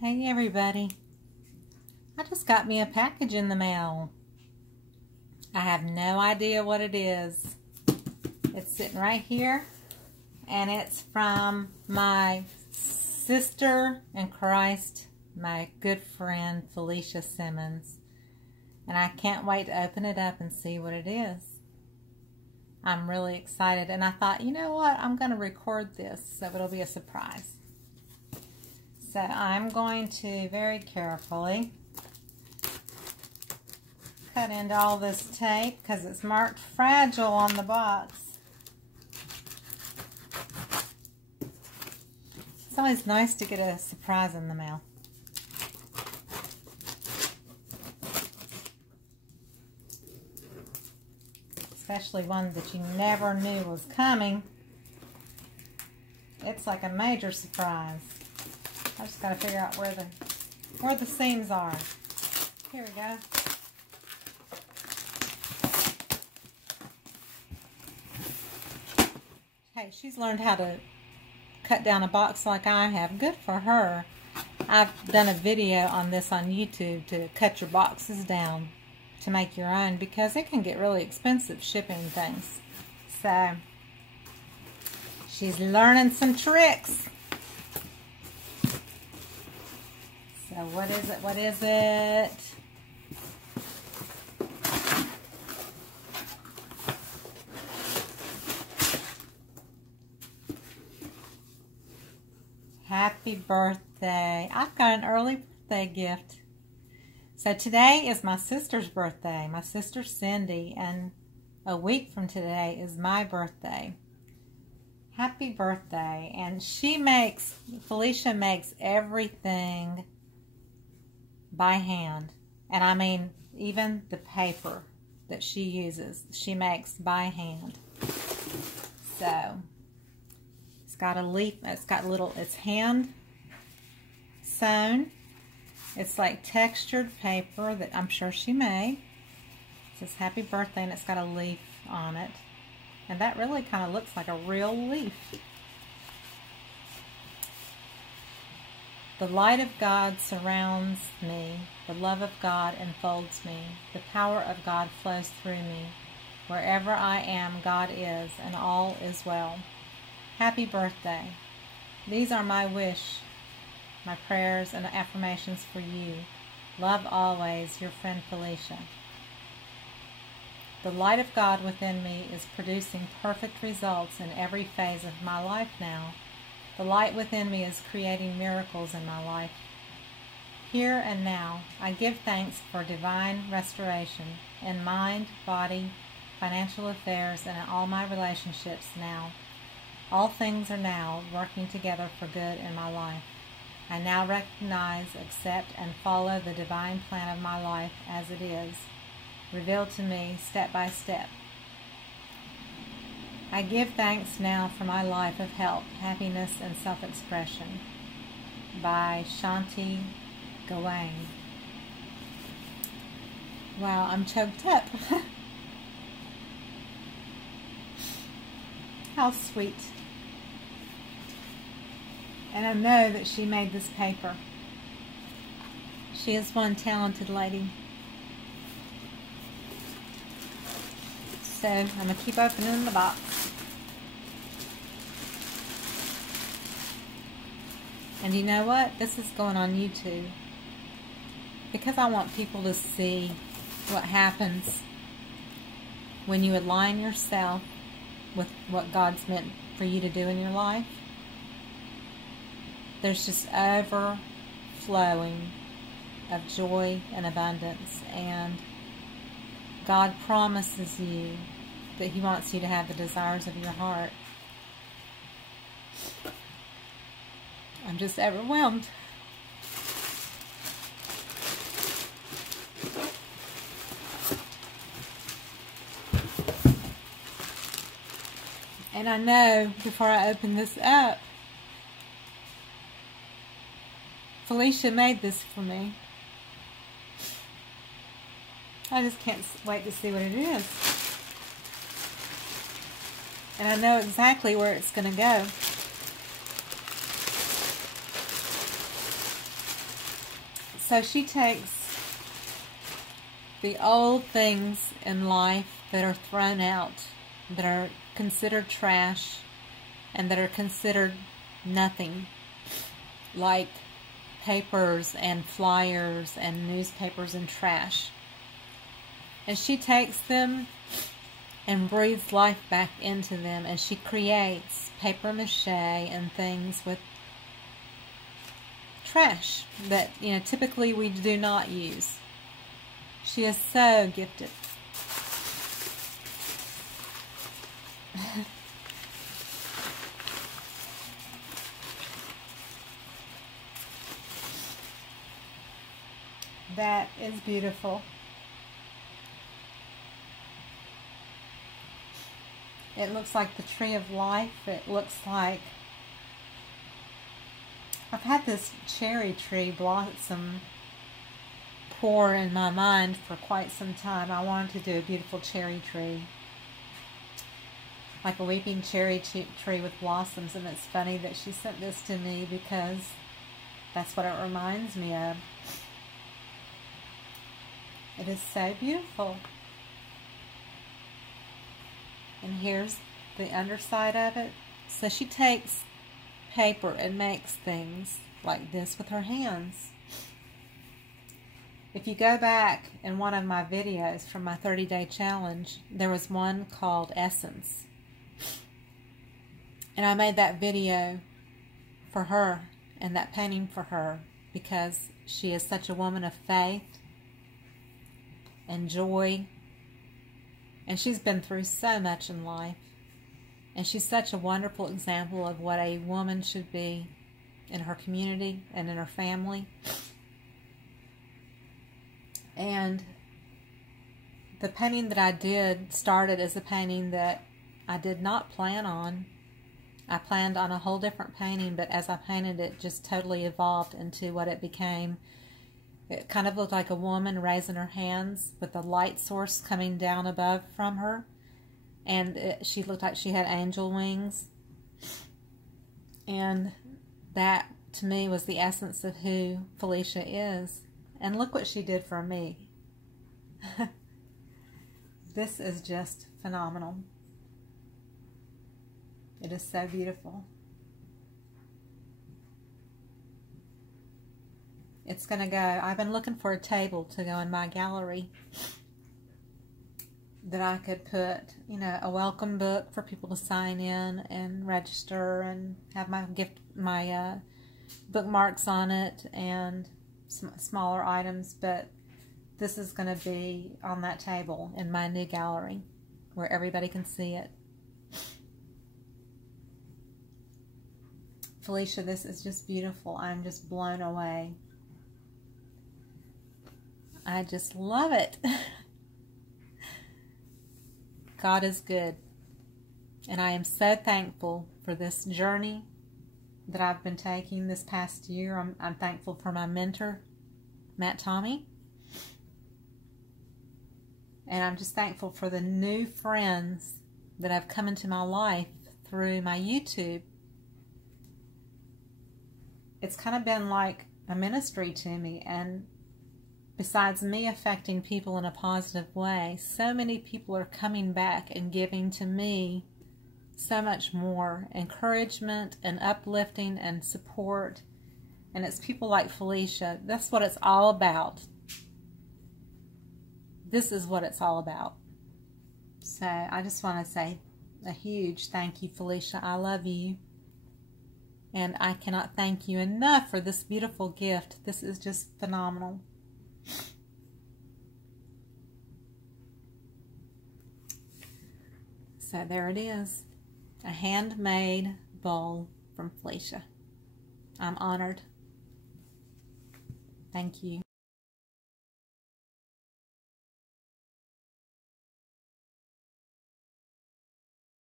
Hey everybody, I just got me a package in the mail. I have no idea what it is. It's sitting right here, and it's from my sister in Christ, my good friend Felicia Simmons, and I can't wait to open it up and see what it is. I'm really excited, and I thought, you know what, I'm going to record this so it'll be a surprise. So I'm going to very carefully cut into all this tape because it's marked fragile on the box. It's always nice to get a surprise in the mail. Especially one that you never knew was coming. It's like a major surprise. I just got to figure out where the seams are. Here we go. Hey, she's learned how to cut down a box like I have. Good for her. I've done a video on this on YouTube to cut your boxes down to make your own because it can get really expensive shipping things. So she's learning some tricks. So what is it? What is it? Happy birthday. I've got an early birthday gift. So today is my sister's birthday, my sister Cindy, and a week from today is my birthday. Happy birthday. And Felicia makes everything by hand. And I mean, even the paper that she uses, she makes by hand. So, it's got a leaf, it's hand sewn. It's like textured paper that I'm sure she made. It says happy birthday and it's got a leaf on it. And that really kind of looks like a real leaf. The light of God surrounds me. The love of God enfolds me. The power of God flows through me. Wherever I am, God is, and all is well. Happy birthday. These are my wish, my prayers and affirmations for you. Love always, your friend Felicia. The light of God within me is producing perfect results in every phase of my life now. The light within me is creating miracles in my life. Here and now, I give thanks for divine restoration in mind, body, financial affairs, and in all my relationships now. All things are now working together for good in my life. I now recognize, accept, and follow the divine plan of my life as it is, revealed to me step by step. I give thanks now for my life of health, happiness, and self-expression. By Shanti Gawain. Wow, I'm choked up. How sweet. And I know that she made this paper. She is one talented lady. So I'm going to keep opening the box. And you know what? This is going on YouTube. Because I want people to see what happens when you align yourself with what God's meant for you to do in your life. There's just overflowing of joy and abundance, and God promises you that He wants you to have the desires of your heart. I'm just overwhelmed. And I know before I open this up, Felicia made this for me. I just can't wait to see what it is. And I know exactly where it's going to go. So she takes the old things in life that are thrown out, that are considered trash, and that are considered nothing, like papers and flyers and newspapers and trash. And she takes them and breathes life back into them, and she creates paper mache and things with trash that, you know, typically we do not use. She is so gifted. That is beautiful. It looks like the tree of life. It looks like, I've had this cherry tree blossom pour in my mind for quite some time. I wanted to do a beautiful cherry tree, like a weeping cherry tree with blossoms, and it's funny that she sent this to me because that's what it reminds me of. It is so beautiful. And here's the underside of it. So she takes paper and makes things like this with her hands. If you go back in one of my videos from my 30-day challenge, there was one called Essence. And I made that video for her and that painting for her because she is such a woman of faith and joy. And she's been through so much in life. And she's such a wonderful example of what a woman should be in her community and in her family. And the painting that I did started as a painting that I did not plan on. I planned on a whole different painting, but as I painted it, just totally evolved into what it became. It kind of looked like a woman raising her hands with a light source coming down above from her. And she looked like she had angel wings. And that, to me, was the essence of who Felicia is. And look what she did for me. This is just phenomenal. It is so beautiful. It's going to go, I've been looking for a table to go in my gallery that I could put, you know, a welcome book for people to sign in and register and have my bookmarks on it and some smaller items, but this is going to be on that table in my new gallery where everybody can see it. Felicia, this is just beautiful. I'm just blown away. I just love it. God is good. And I am so thankful for this journey that I've been taking this past year. I'm thankful for my mentor, Matt Tommy. And I'm just thankful for the new friends that have come into my life through my YouTube. It's kind of been like a ministry to me, and besides me affecting people in a positive way, so many people are coming back and giving to me so much more encouragement and uplifting and support. And it's people like Felicia. That's what it's all about. This is what it's all about. So I just want to say a huge thank you, Felicia. I love you. And I cannot thank you enough for this beautiful gift. This is just phenomenal. So there it is. A handmade bowl from Felicia. I'm honored. Thank you.